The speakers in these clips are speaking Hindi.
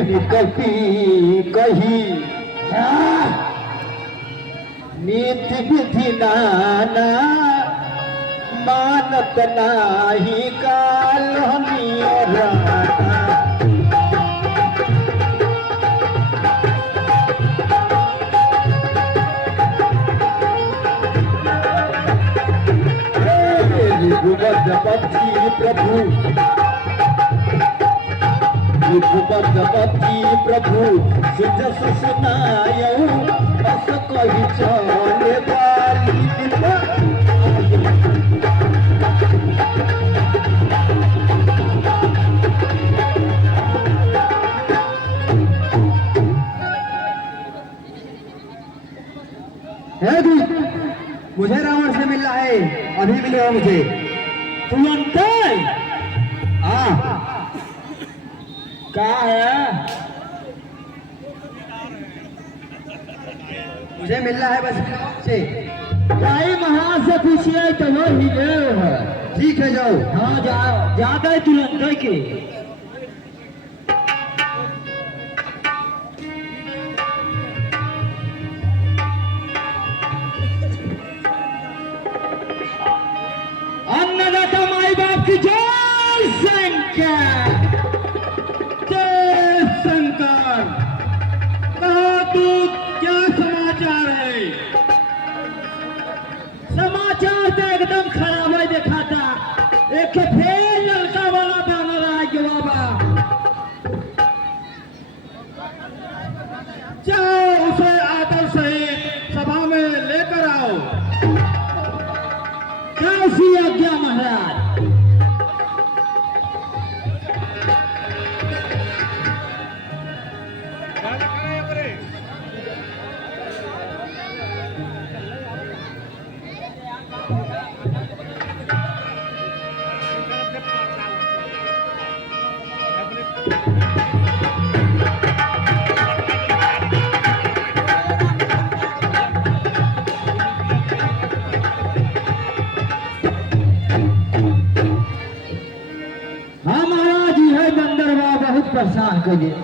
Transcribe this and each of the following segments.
लेखनी कपी कही नीति विधि नाना मानत नाही कालनी राना रघुपति प्रभु रघुपति प्रभु सुजस सुनायऊ बस कही चले वाली है मुझे रावण से मिलना है, अभी मिलेगा मुझे तुरंत। हाँ क्या है? मुझे मिलना है बस से। भाई वहां से पूछिए तो वो ही है। ठीक है जाओ। हाँ ज्यादा तुरंत के अन्नदाता माई बाप की जय शंकर, जय शंकर। कहा तू क्या समाचार है? समाचार तो एकदम खराब है देखा था। एक फेर लड़का वाला बानर आ गया बाबा। जाओ उसे आदर सहित सभा में लेकर आओ। कैसी आज्ञा महाराज? हाँ महाराज जी है बंदरवा बहुत परेशान कर दिए।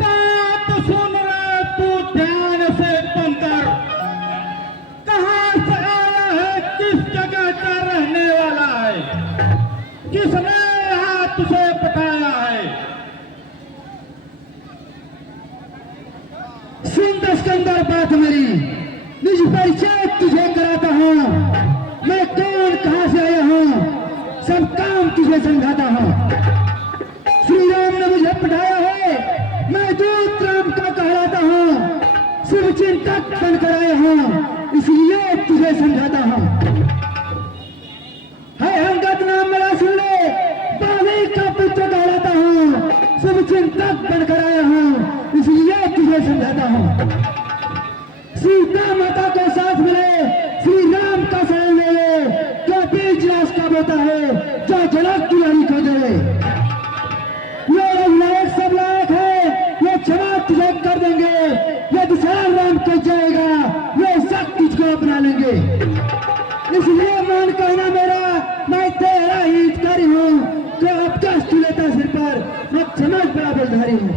बात सुन रहे तू ध्यान से बंदर। कहाँ से आया है? किस जगह का रहने वाला है? किसने यहाँ तुझे बताया है? सुन दस्कंदर बात मेरी, निज परिचय तुझे कराता हूँ। मैं कौन, कहाँ से आया हूँ, सब काम तुझे समझाता हूँ। श्री राम ने मुझे पढ़ाया है, मैं दूत राम का कहलाता हूँ। शिव चिंतक बनकर आया हूँ, इसलिए तुझे समझाता हूँ। है अंगद नाम मेरा सुन ले, बाली का पुत्र कहलाता हूँ। शिव चिंतक बनकर आया हूँ, इसलिए तुझे समझाता हूँ। सीता माता को साथ मिले, श्री राम का शरण ले ले, क्या बीज रास का बोता है, जो जनक की लड़ी को दे। ये लायक सब लायक है, ये क्षमा तुझे कर देंगे। ये दूसरा राम को जाएगा, ये सब तुझको अपना लेंगे। इसलिए मान कहना मेरा, मैं तेरा हितकारी हूँ। जो अब कष्ट लेता सिर पर, मैं क्षमा बड़ा बलधारी हूँ।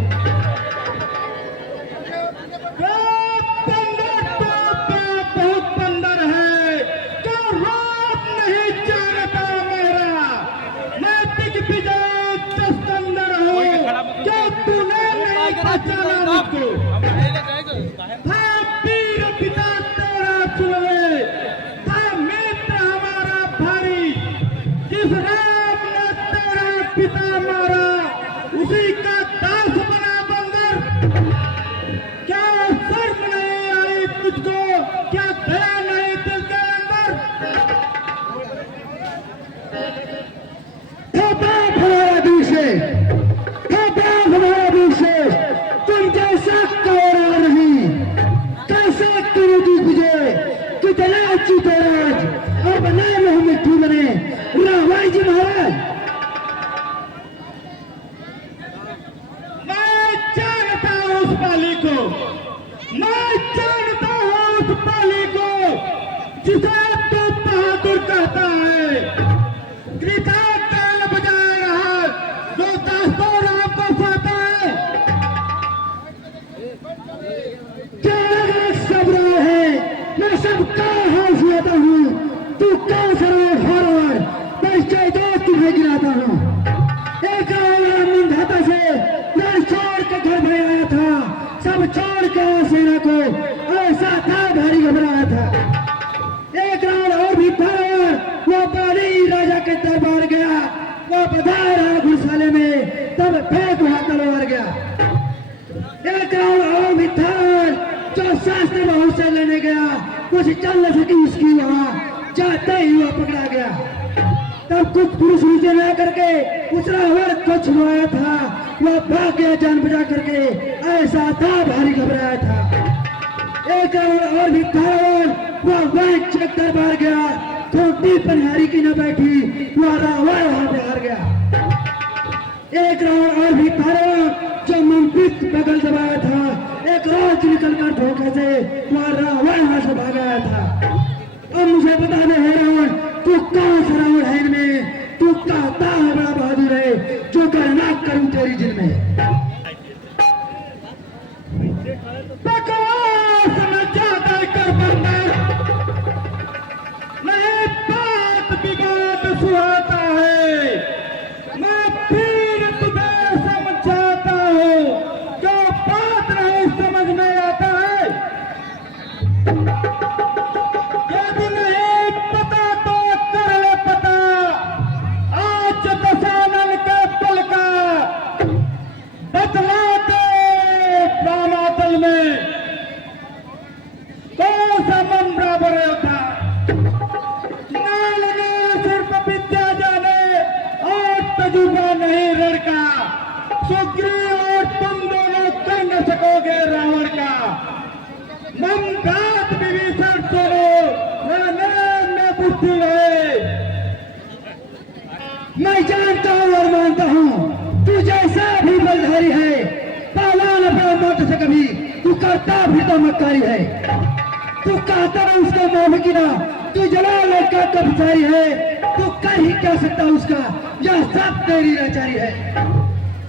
पिता मारा उसी का दास बना बंदर। क्या शर्म नहीं आई तुझको? क्या दया नहीं दिल के अंदर? हमारा दूर से तुम जैसा कहो उधर आया घुड़साले में, तब फेंक हुआ तलवार गया। एक और भी था जो शास्त्र बहू से लेने गया, कुछ चल न सकी उसकी, वहां जाते ही वह पकड़ा गया। तब कुछ पुरुष नीचे न करके उस रावण को छुड़ाया था, वह भाग गया जान बचा करके, ऐसा था भारी घबराया था। एक और भी था, वह वैंच चेक कर बाहर गया, छोटी पनिहारी की न बैठी, वह रावण वहां पे हार गया। एक रावण और भी था जो मंत्रित बगल दबाया था, एक रोज निकलकर धोखे से वह रावण वहां से भाग आया था। अब मुझे बता दे हे रावण, तू कौन सा रावण है इनमें? तू कहता है बड़ा बहादुर है, जो करना करूं तेरी जिन में। बकवास में ज्यादा कर बंदर, नहीं बात विवाद सुहाता है। मैं फिर तुझे समझाता हूँ, जो बात नहीं समझ में आता है। यदि नहीं पता तो कर ले पता, आज दशानन के पल का बदला दे रामाचल में। कौन सा मन बराबर था? नाल ने सिर्फ विद्या जाने और तजुर्बा नहीं रण का। सुग्रीव और तुम दोनों कर न सकोगे रावण का। मंदात विभीषण सुनो, रणनीति में बुद्धि है। मैं जानता हूँ और मानता हूँ, तू जैसा भी बलधारी है, पालान अपना मत से कभी तू करता भी तो मक्कारी है। तू कहता ना उसका मोहकिना, तू जलाल का कब्जारी है, तू कर ही क्या सकता उसका, यह सब तेरी लाचारी है।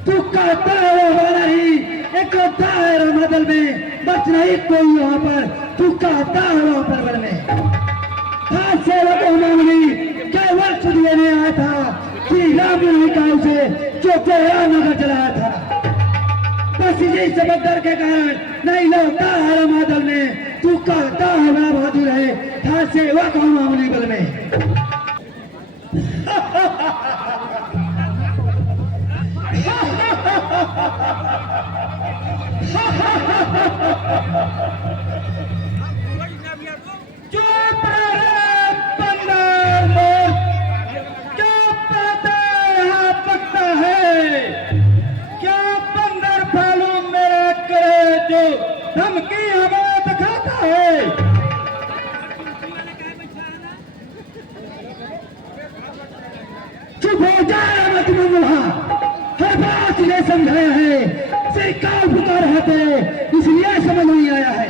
तू कहता है वो हमारा ही एक होता है रामाचल में, बच नहीं कोई वहां पर, तू कहता है वहां पर बल में। हाथ से वो मांगली केवल सुध लेने आया था, श्री राम ने कहा उसे जो तेरा नगर चलाया था। बस इसी समझदार के कारण नहीं लौटा है रामाचल में, तू कहता है बड़ा बहादुर है, था सेवा को मामूली बल में। चुप रहे बंदर मोर, चुप रहते यहाँ पकता है। क्या बंदर फालू मेरा करे जो धमकी हमें दिखाता है? चुप हो जाए मत वहां, हर बात ये समझाया है, सरकार पुकार है तेरे, इसलिए समझ नहीं आया है।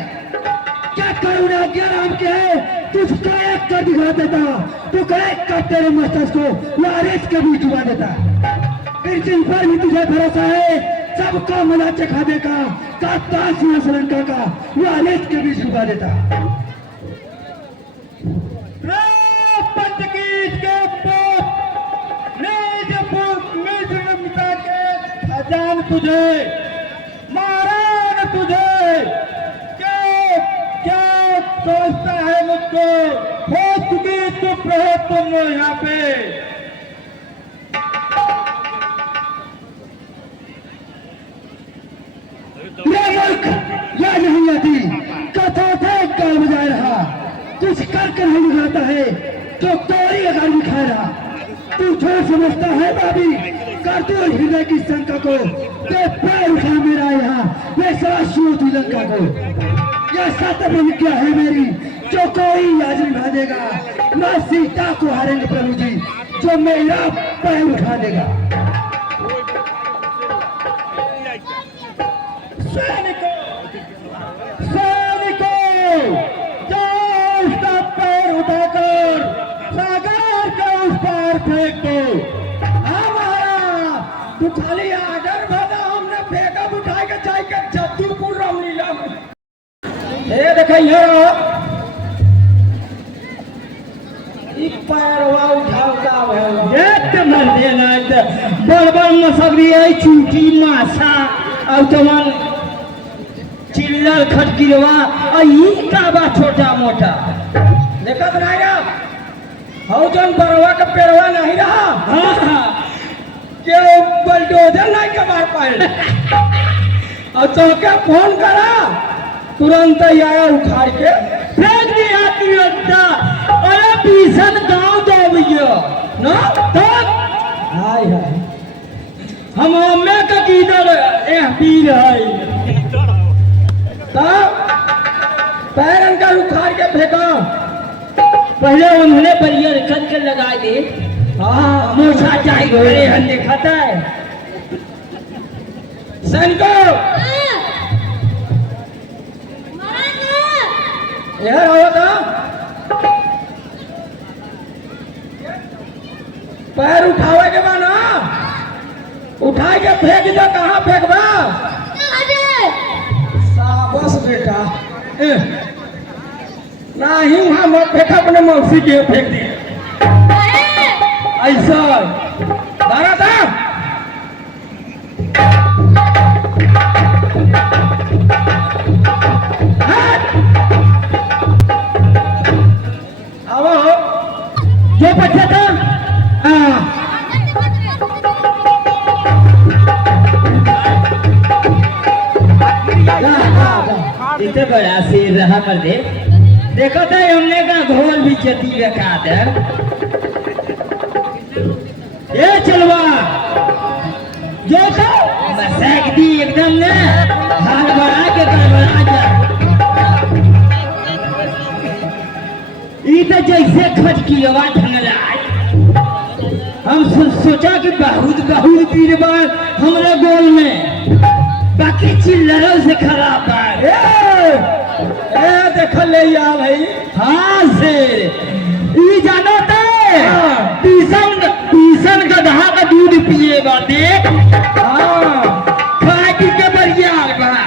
क्या करुणा क्या राम के है, तुझको एक कर दिखा देता, तो एक कर तेरे मस्तिष्क को वारिस के भी चुका देता। फिर जिन पर भी तुझे भरोसा है, सबका मजा चखा देगा, काटा श्रीलंका का वारिस के भी चुका देता। पंचकीज के जान तुझे मारा न तुझे, क्यों क्या सोचता है मुझको? हो चुकी चुप रहो तुम यहाँ पे। ये मुल्क यह नहीं आती, कथा थे काल बजाय रहा, कुछ करके नहीं दिखाता है तो तोरी अगर दिखा रहा। तू झूठ समझता है बाबी, कर दो हृदय की शंका को, तो पैर उठा मेरा यहाँ वैसा सूत लंका को। यह सत्य क्या है मेरी, जो कोई आज निभा देगा, मैं सीता को हारेंगे प्रभु जी, जो मेरा पैर उठा देगा। सैनिकों, सैनिकों, जाओ उसका पैर उठाकर सागर के उस पार फेंक दो। तू खाली आडर भला हमने फेंका उठाए के जाए के जद्दूपुर रामलीला में। ये देखिए एक पैरवा उठावता है, एक मन देना बड़ मसबरी है, चूटी मासा और तमन चिल्लर खटकिरवा ई का बा छोटा मोटा देखत रहेगा। हौ जन बरवा का पेरवा नहीं रहा। हाँ हाँ के बुलडोजर नहीं के मार पाए और तो क्या फोन करा तुरंत ही आया उखाड़ के फेंक दिया तिरंगा। अरे भीषण गांव दो भैया ना तब हाय हाय हम अम्मे का कीधर पीर है तब पैर इनका उखाड़ के फेंका। पहले उन्होंने बरियर कट के लगा दे। हाँ मूसा जाए घरे हम दिखाता है सैनिको यार आओ था पैर उठावे के बा ना उठा के फेंक दो। कहाँ फेंकबा साबस बेटा नहीं वहां मत फेंका अपने मौसी के फेंक दिए ऐसा दारा था अब जो बच्चा था इतने बड़ा शेर रहा पर दे देखो तो हमने का घोल भी चती रखा था। ये चलवा जो तो बसैक दी एकदम ने हाल बढ़ा के गड़बड़ा जा। ई तो जैसे खटकी आवाज ढंगला हम सोचा कि बहुत बहुत पीर बार हमारे गोल में बाकी चिल्लरों से खराब है। देख ले या भाई हाँ शेर ई जानो ते पीसन गधा का दूध पिएगा देख। हाँ खाकी के बरियार बड़ा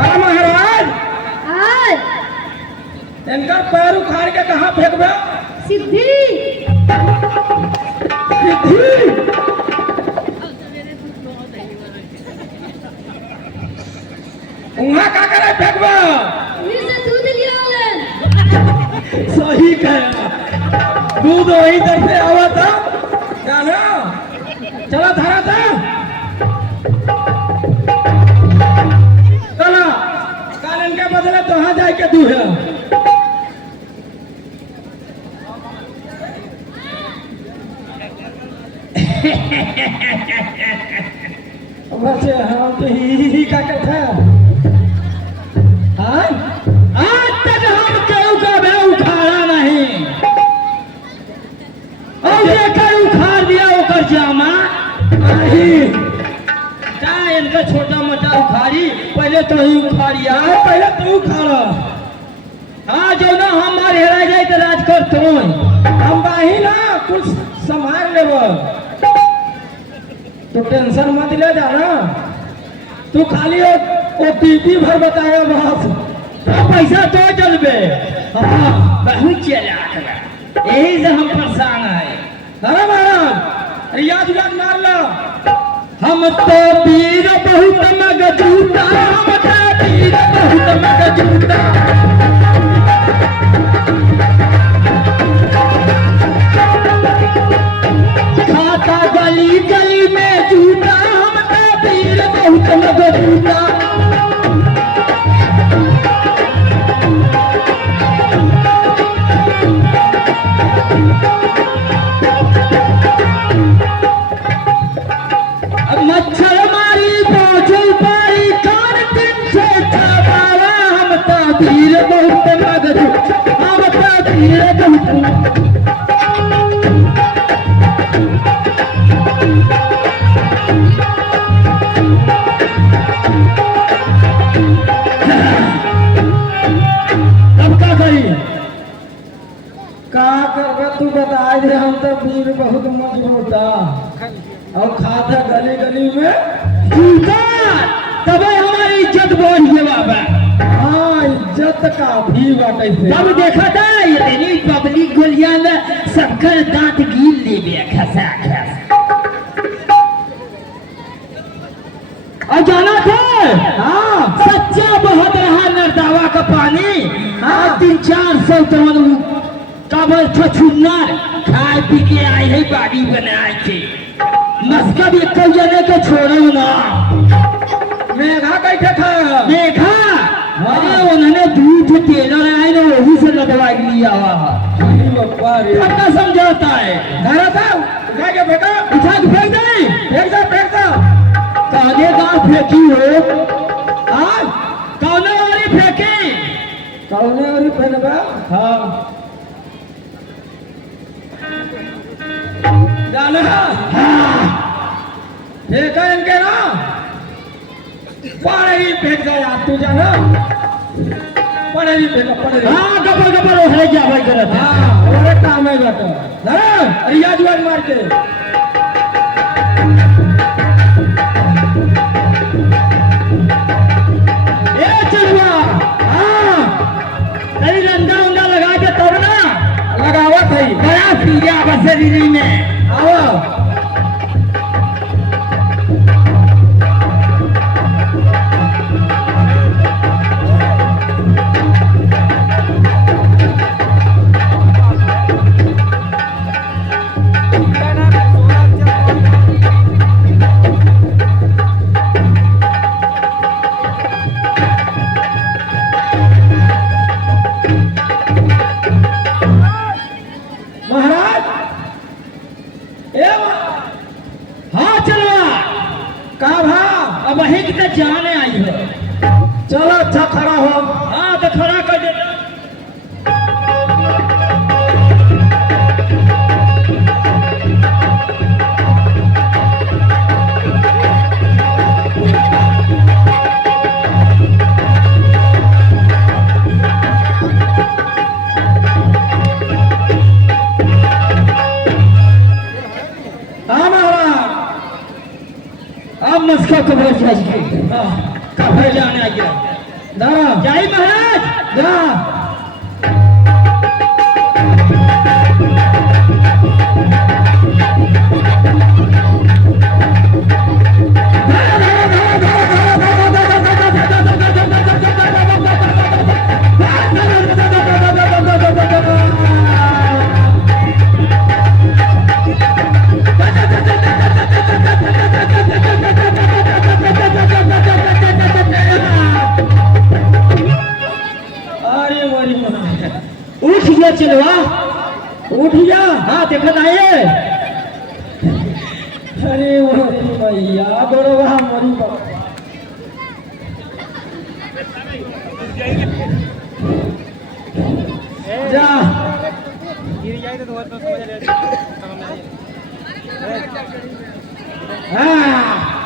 हाँ महाराज इनका पैर उखाड़ के कहाँ फेंकबे सिद्धि सिद्धि वहाँ का करे फेंकबे फिर से दूध लियाओगे सही कहे दूध वही दर से आवा था जाना चला धारा था चला काल इनके बदले तो हाँ जाए के दूहे बच्चे हम तो ही का कथा हाँ आज तक हम केहू का भी उखाड़ा नहीं और ये कर उखाड़ दिया ओकर जामा नहीं क्या इनका छोटा मोटा उखाड़ी पहले तो ही उखाड़िया पहले तू खाड़ा हाँ जो ना हमारे हेरा जाए तो राज कर तो हम बाही ना कुछ संभाल लेब तो टेंशन मत ले जाना तू खाली वो पीपी भर बताया बस पैसा तो चलबे हाँ बहुत चलाक बा यही से हम परेशान है। अरे महाराज याद याद मार लो हम तो पीर बहुत मगजूता हम तो पीर बहुत मगजूता खाता गली गली में जूता हम तो पीर बहुत मगजूता मच्छर मारी पहुंचल पारी कान दिन से छापावा हम तो पीर बहुत मगजूता हम तो पीर बहुत का करबे तू बता दे हम तो वीर बहुत मजबूता और खाता गली गली में जूता तबे हमारी इज्जत बढ़ गया बाबा। हाँ इज्जत का भी बाटे से तब देखा था इतनी पब्लिक गोलियां में सबकर दांत गिर ले गया खसा खस और जाना था हाँ सच्चा बहुत रहा नरदावा का पानी हाँ 300-400 तमन काबर छछुन्नर खाए पी के आए है बाड़ी बनाए के मस्का भी कल जाने को छोड़ो ना। मेघा कैसे खाया? देखा अरे उन्होंने दूध टेलर आए ना वही से लगवा के लिया हुआ अरे बाबा रे, पक्का समझाता है। धरा था उठा के फेंका, उठा के फेंक दे। फेंक दो। काने का फेंकी हो आज कौने वाली फेंकी? कौने और फेंकबा? हाँ जाना फेंका इनके ना पड़े ही फेंक दो यार, तू जाना पड़े ही फेंका, पड़े ही। हाँ गबर गबर है क्या भाई करत है। हाँ और एक काम है बेटा, धरा रियाज वाज मार के। ए चलवा हाँ तेरी रंगा उंगा लगा के तब ना लगावत है बड़ा सीधा बसरी में आओ। महाराज हाँ चलवा का भा अब वही कितने जाने आई है। चलो अच्छा खड़ा हो। हाँ तो खड़ा कर देना। हाँ महाराज, अब मस्का को बोल चाहिए कब जाने आ गया। धरा जय महाराज जा। अरे मरी महाराज, उठ गया चलवा। उठ जा। हाँ देखा आए। अरे मरी भैया बड़ो वहाँ मरी बाबा। जा हाँ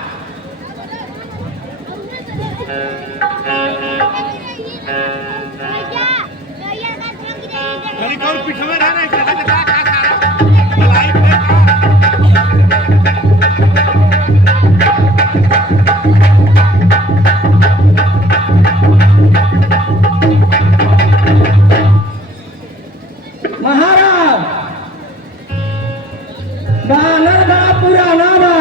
घरी कौन पिठवे रहा ना इकट्ठा का का सारा भलाई पे का महाराज, बानर बा पुराना बा,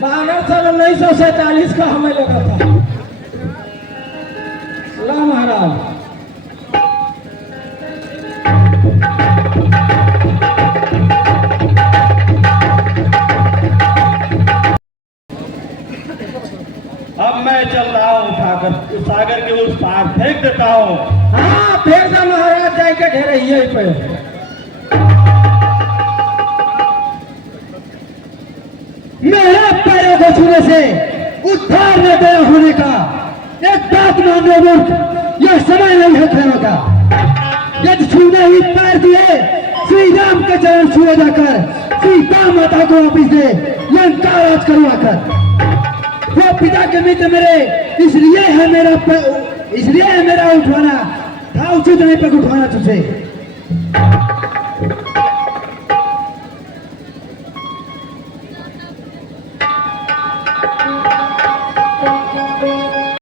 बानर सन 1947 का हमें लगा था। ला महाराज, अब मैं चल रहा हूँ उठाकर उस सागर के उस पार फेंक देता हूँ। हाँ फिर से महाराज जाके ढेरे यही पे। मेरे पैरों को छूने से उद्धार न गया होने का एक बात मान लो मूर्ख, यह समय नहीं है खेलों का। यदि छूने ही पैर दिए श्री राम के चरण छुए जाकर सीता माता को वापिस दे लंका राज करवा कर। वो पिता के मित्र मेरे इसलिए है मेरा उठवाना था उचित नहीं पर उठवाना तुझे।